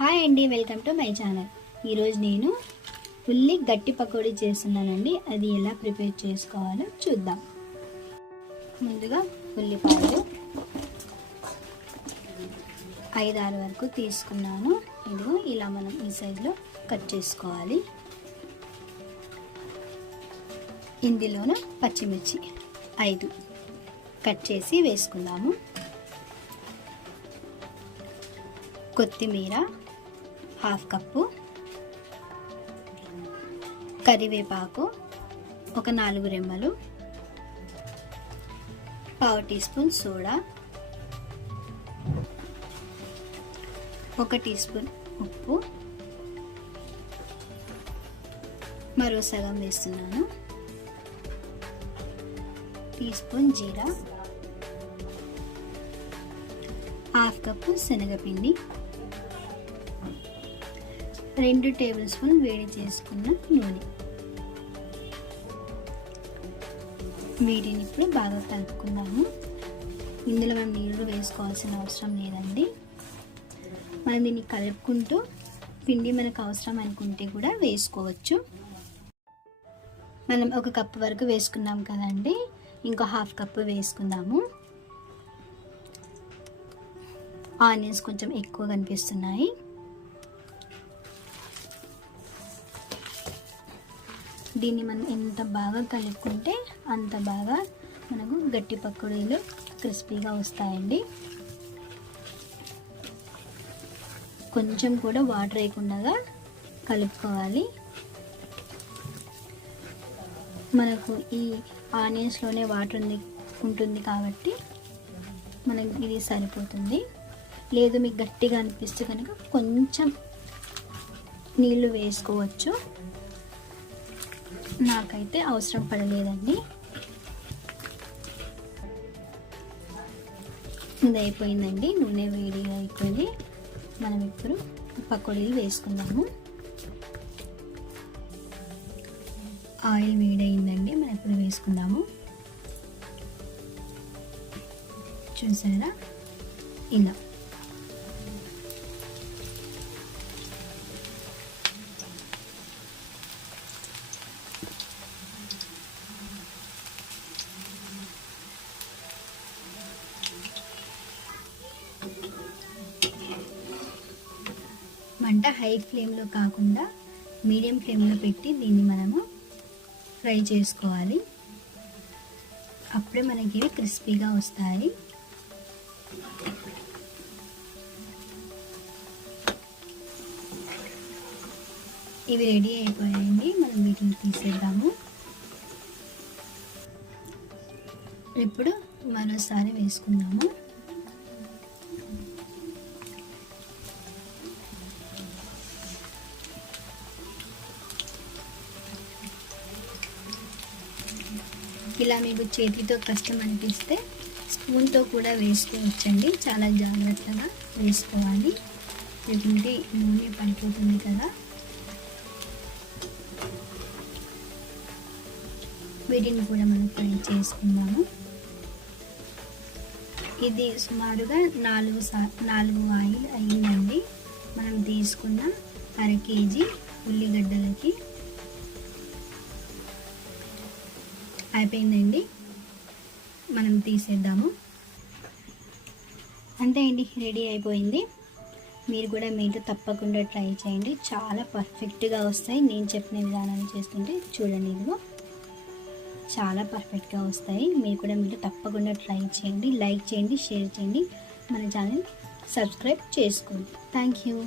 Hi అండి welcome to my channel. ఈరోజు నేను ఉల్లి గట్టి పకోడీ చేస్తున్నానండి. అది ఎలా ప్రిపేర్ చేసుకోవాలో చూద్దాం. ముందుగా ఉల్లిపాయలు ఐదారు వరకు తీసుకున్నాను. ఇదిగో ఇలా మనం ఈ సైజులో కట్ చేసుకోవాలి. ఇందులోన పచ్చిమిర్చి ఐదు కట్ చేసి వేసుకుందాము. కొత్తిమీర హాఫ్ కప్పు కరివేపాకు ఒక నాలుగు రెమ్మలు పావు టీ స్పూన్ సోడా ఒక టీ స్పూన్ ఉప్పు. మరో సగం వేస్తున్నాను. టీ స్పూన్ జీరా. హాఫ్ కప్పు శనగపిండి. రెండు టేబుల్ స్పూన్ వేడి చేసుకున్న నూనె. వీటిని ఇప్పుడు బాగా కలుపుకున్నాము ఇందులో మనం నీళ్ళు వేసుకోవాల్సిన అవసరం లేదండి. మనం దీన్ని కలుపుకుంటూ పిండి మనకు అవసరం అనుకుంటే కూడా వేసుకోవచ్చు. మనం ఒక కప్పు వరకు వేసుకున్నాం కదండి. ఇంకో హాఫ్ కప్పు వేసుకుందాము. ఆనియన్స్ కొంచెం ఎక్కువ కనిపిస్తున్నాయి. దీన్ని మనం ఎంత బాగా కలుపుకుంటే అంత బాగా మనకు గట్టి పకోడీలు క్రిస్పీగా వస్తాయండి. కొంచెం కూడా వాటర్ వేయకుండా కలుపుకోవాలి. మనకు ఈ ఆనియన్స్లోనే వాటర్ ఉంది ఉంటుంది కాబట్టి మనకి ఇది సరిపోతుంది. లేదు మీకు గట్టిగా అనిపిస్తే కనుక కొంచెం నీళ్ళు వేసుకోవచ్చు. నాకైతే అవసరం పడలేదండి. ఇది అయిపోయిందండి నూనె వేడి అయిపోయింది. మనం ఇప్పుడు పకోడీలు వేసుకుందాము. ఆయిల్ వేడయిందండి మనం ఇప్పుడు వేసుకుందాము. చూసారా? ఇలా. మంట హై ఫ్లేమ్లో కాకుండా మీడియం ఫ్లేమ్లో పెట్టి దీన్ని మనము ఫ్రై చేసుకోవాలి. అప్పుడే మనకి ఇవి క్రిస్పీగా వస్తాయి. ఇవి రెడీ అయిపోయాయండి. మనం వీటిని తీసేద్దాము. ఇప్పుడు మరోసారి వేసుకుందాము. ఇలా మీకు చేతితో కష్టం అనిపిస్తే స్పూన్తో కూడా వేసుకోవచ్చండి చాలా జాగ్రత్తగా వేసుకోవాలి. లేకుంటే నూనె పడిపోతుంది కదా. వీటిని కూడా మనం ఫ్రై చేసుకుందాము. ఇది సుమారుగా నాలుగు సా నాలుగు ఆయిల్ అయ్యిందండి మనం తీసుకున్న అర కేజీ ఉల్లిగడ్డలకి అయిపోయిందండి. మనం తీసేద్దాము. అంతే అండి రెడీ అయిపోయింది. మీరు కూడా మీరు తప్పకుండా ట్రై చేయండి. చాలా పర్ఫెక్ట్గా వస్తాయి. నేను చెప్పిన విధానాలు చేస్తుంటే చూడండి ఇదిగో. చాలా పర్ఫెక్ట్గా వస్తాయి. మీరు కూడా మీరు తప్పకుండా ట్రై చేయండి. లైక్ చేయండి షేర్ చేయండి. మన ఛానల్ సబ్స్క్రైబ్ చేసుకోండి. Thank you.